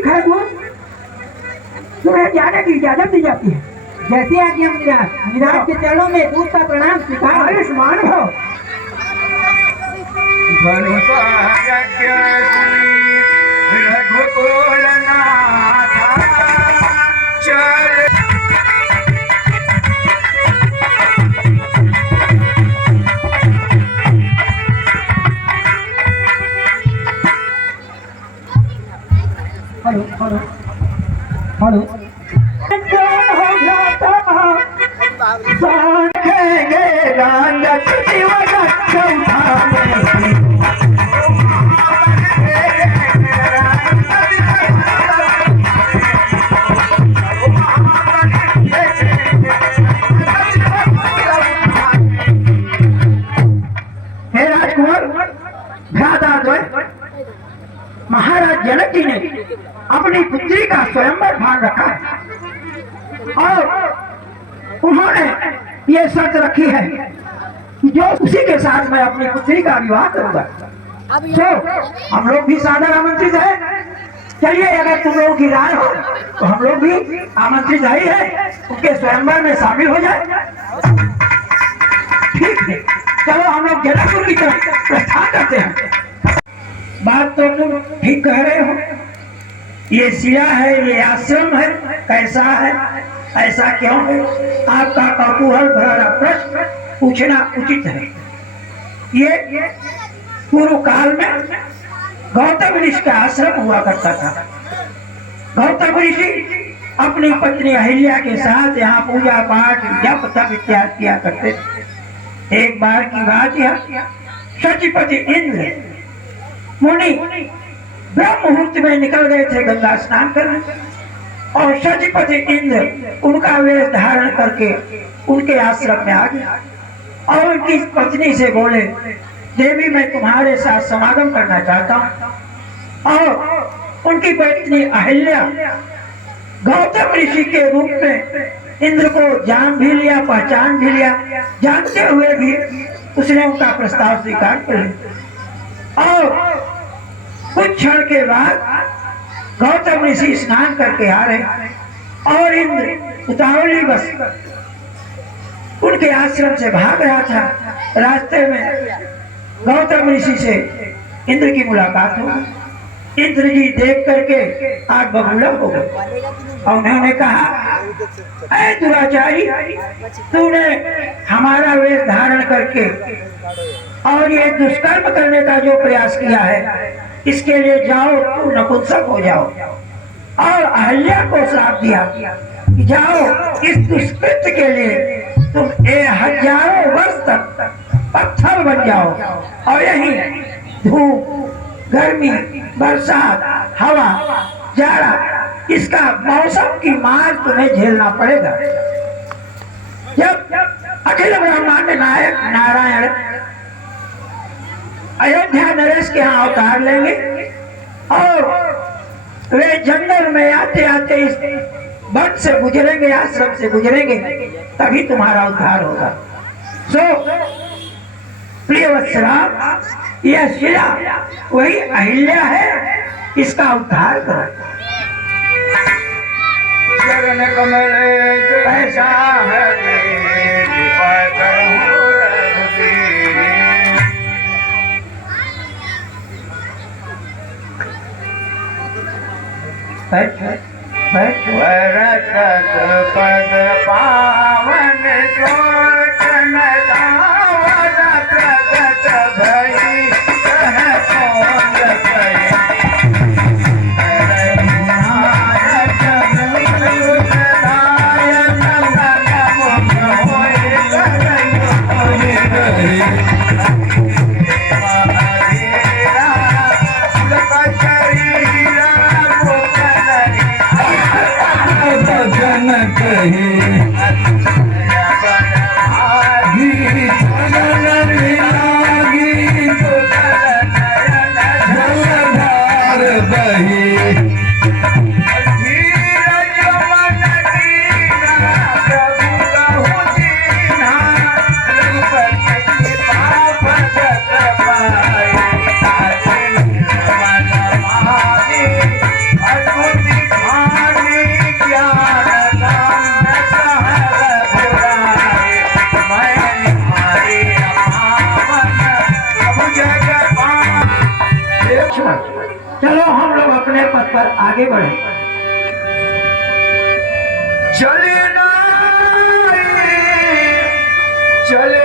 ठीक है गुरु, तुम्हें जाने की इजाजत दी जाती है। जैसे आज्ञा विराट के चरणों में दूध का प्रणाम स्वीकार। आयुष्मान हो। रघुकुल नाथा चल हेलो हेलो हेलो महाराज जनक जी ने अपनी पुत्री का स्वयंवर भाग रखा है और उन्होंने ये शर्त रखी है कि जो उसी के साथ मैं अपनी पुत्री का विवाह करूंगा। तो हम लोग भी सादर आमंत्रित है। चलिए, अगर तुम लोगों की राय हो तो हम लोग भी आमंत्रित ही है, उनके स्वयंवर में शामिल हो जाए। ठीक है, चलो हम लोग जनकपुर की तरफ प्रस्थान करते हैं। बात तो तुम ठीक कह रहे हो, ये सिया है, ये आश्रम है, कैसा है, ऐसा क्यों है? आपका कौतूहल भरा प्रश्न पूछना उचित है। ये पूर्व काल में गौतम ऋषि का आश्रम हुआ करता था। गौतम ऋषि अपनी पत्नी अहिल्या के साथ यहाँ पूजा पाठ जप तप इत्यादि किया करते थे। एक बार की बात यह, शचीपति इंद्र मुनि ब्रह्म मुहूर्त में निकल गए थे गंगा स्नान करने, और शचीपति इंद्र उनका वेश धारण करके उनके आश्रम में आ गया और उनकी पत्नी से बोले, देवी मैं तुम्हारे साथ समागम करना चाहता हूँ। और उनकी पत्नी अहिल्या गौतम ऋषि के रूप में इंद्र को जान भी लिया, पहचान भी लिया, जानते हुए भी उसने उनका प्रस्ताव स्वीकार कर लिया। और कुछ क्षण के बाद गौतम ऋषि स्नान करके आ रहे और इंद्र उतावली बस उनके आश्रम से भाग रहा था। रास्ते में गौतम ऋषि से इंद्र की मुलाकात हो गई। इंद्र जी देख करके आग बबूला हो गए और उन्होंने कहा, ऐ दुराचारी, तूने हमारा वेश धारण करके और ये दुष्कर्म करने का जो प्रयास किया है, इसके लिए जाओ, तू नपुंसक हो जाओ। और अहिल्या को श्राप दिया कि जाओ, इस दुष्कृत्य के लिए तुम हजारों वर्ष तक पत्थर बन जाओ और यही धूप, गर्मी, बरसात, हवा, जाड़ा, इसका मौसम की मार तुम्हें झेलना पड़ेगा। जब अखिल ब्रह्मांड नायक नारायण अयोध्या नरेश के यहाँ अवतार लेंगे और वे जंगल में आते आते इस वन से गुजरेंगे, आश्रम से गुजरेंगे, तभी तुम्हारा उद्धार होगा। सो प्रिय वत्सला, यह शिला वही अहिल्या है, इसका उद्धार करो। चरण कमल ऐसा है भरत पद पावन सोचन दावन प्रगट भई कह कौन सही आगे बढ़े। चले